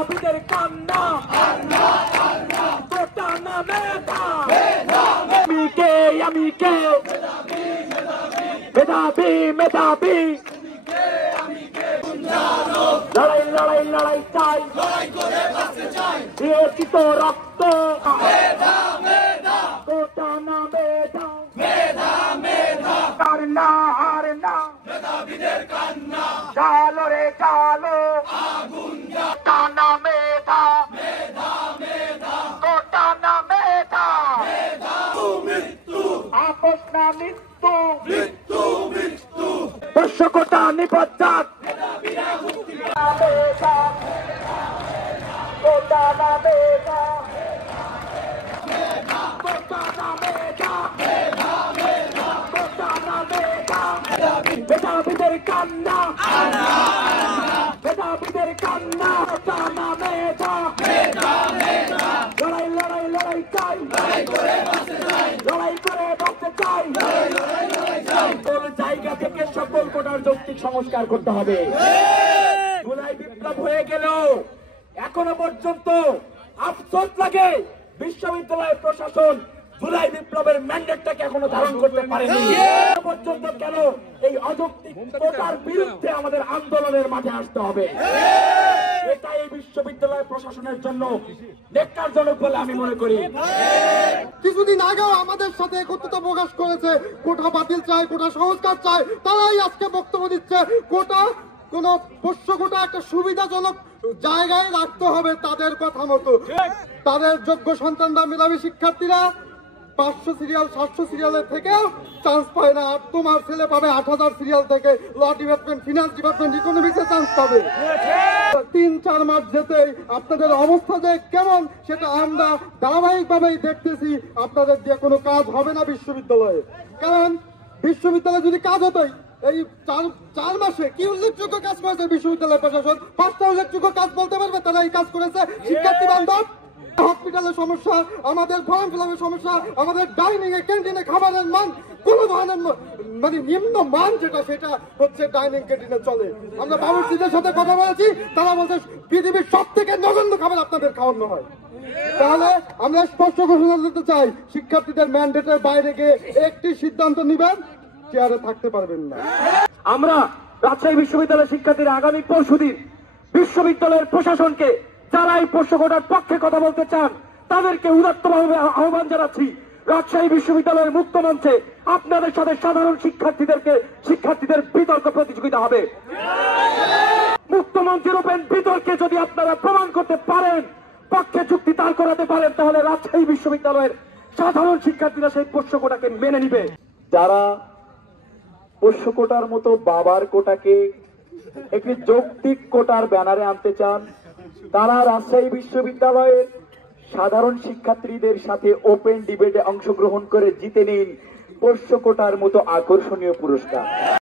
মেধাবীদের কান্না কোটা না মেধা আমি কে মেধাবী মেধাবী লড়াই লড়াই লড়াই চাই দিয়েছি তো রক্ত কোটা না মেধা কান্না আর না মেধাবীদের কান্না চালো রে চালো আগুন কোটা না মেধা কোটা না মেধা মৃত্যু আপোষ না মৃত্যু মৃত্যু মৃত্যু 500 কোটা নিপজ্জাত মেধাবীরা মুক্তি মেধা কোটা না মেধা কোটা না মেধা কোটা না মেধা মেধাবীদের কান্না মেধাবীদের কান্না কোটা না মেধা লড়াই লড়াই লড়াই চাই লড়াই করে বাঁচতে চাই সকল জায়গা থেকে সকল কোটার যৌক্তিক সংস্কার করতে হবে। জুলাই বিপ্লব হয়ে গেল এখনো পর্যন্ত আফসোস লাগে বিশ্ববিদ্যালয় প্রশাসন জুলাই বিপ্লবের ম্যান্ডেটটাকে এখনো ধারণ করতে পারেনি। পর্যন্ত কেন এই অযৌক্তিক কোটার বিরুদ্ধে আমাদের আন্দোলনের মাঠে আসতে হবে? এটা এই বিশ্ববিদ্যালয় প্রশাসনের জন্য ন্যাক্কারজনক বলে আমি মনে করি। কিছুদিন আগেও আমাদের সাথে একত্রিত প্রকাশ করেছে কোটা বাতিল চাই, কোটা সংস্কার চাই। তারাই আজকে বক্তব্য দিচ্ছে কোটা কোন পোষ্য কোটা একটা সুবিধাজনক জায়গায় রাখতে হবে তাদের কথা মতো। তাদের যোগ্য সন্তানরা মেধাবী শিক্ষার্থীরা 500 সিরিয়াল 700 সিরিয়ালের থেকেও চান্স পায় না। আর তোমার ছেলে পাবে 8000 সিরিয়াল থেকে ল ডিপার্টমেন্ট, ফিনান্স ডিপার্টমেন্ট, ইকোনমিক্সে চান্স পাবে। 3-4 মাস যেতেই আপনাদের অবস্থা যে কেমন সেটা আমরা ধারাবাহিকভাবেই দেখতেছি। আপনাদের দিয়ে কোনো কাজ হবে না বিশ্ববিদ্যালয়ে। কারণ বিশ্ববিদ্যালয়ে যদি কাজ হতোই এই 4 মাসে কি উল্লেখযোগ্য কাজ করেছে বিশ্ববিদ্যালয় প্রশাসন? 5টা উল্লেখযোগ্য কাজ বলতে পারবে তারা এই কাজ করেছে? শিক্ষার্থী বান্ধব হসপিটালের সমস্যা, আমাদের ফর্ম ফিলাপের সমস্যা, আমাদের ডাইনিং এ ক্যান্টিনে খাবারের মান কোন ধরনের মানে নিম্ন মান যেটা সেটা হচ্ছে ডাইনিং ক্যান্টিনে চলে। আমরা বাবুর্চিদের সাথে কথা বলেছি, তারা বলছে পৃথিবীর সব থেকে নগণ্য খাবার আপনাদের খাওয়ানো হয়। তাহলে আমরা স্পষ্ট ঘোষণা দিতে চাই শিক্ষার্থীদের ম্যান্ডেটের বাইরে গিয়ে একটি সিদ্ধান্ত নিবেন, চেয়ারে থাকতে পারবেন না। আমরা রাজশাহী বিশ্ববিদ্যালয়ের শিক্ষার্থীরা আগামী পরশুদিন বিশ্ববিদ্যালয়ের প্রশাসনকে যারা এই পোষ্য কোটার পক্ষে কথা বলতে চান তাদেরকে উদাত্তভাবে আহ্বান জানাচ্ছি। রাজশাহী বিশ্ববিদ্যালয়ের মুক্ত মঞ্চে আপনাদের সাথে সাধারণ শিক্ষার্থীদের বিতর্ক প্রতিযোগিতা হবে। মুক্ত মঞ্চের ওপেন বিতর্কে যদি আপনারা প্রমাণ করতে পারেন, পক্ষে যুক্তি দাঁড় করাতে পারেন, তাহলে রাজশাহী বিশ্ববিদ্যালয়ের সাধারণ শিক্ষার্থীরা সেই পোষ্য কোটাকে মেনে নিবে। যারা পোষ্য কোটার মতো বাবার কোটাকে একটি যৌক্তিক কোটার ব্যানারে আনতে চান, তারা রাজশাহী বিশ্ববিদ্যালয়ের সাধারণ শিক্ষার্থীদের সাথে ওপেন ডিবেটে অংশগ্রহণ করে জিতে নিন পোষ্য কোটার মতো আকর্ষণীয় পুরস্কার।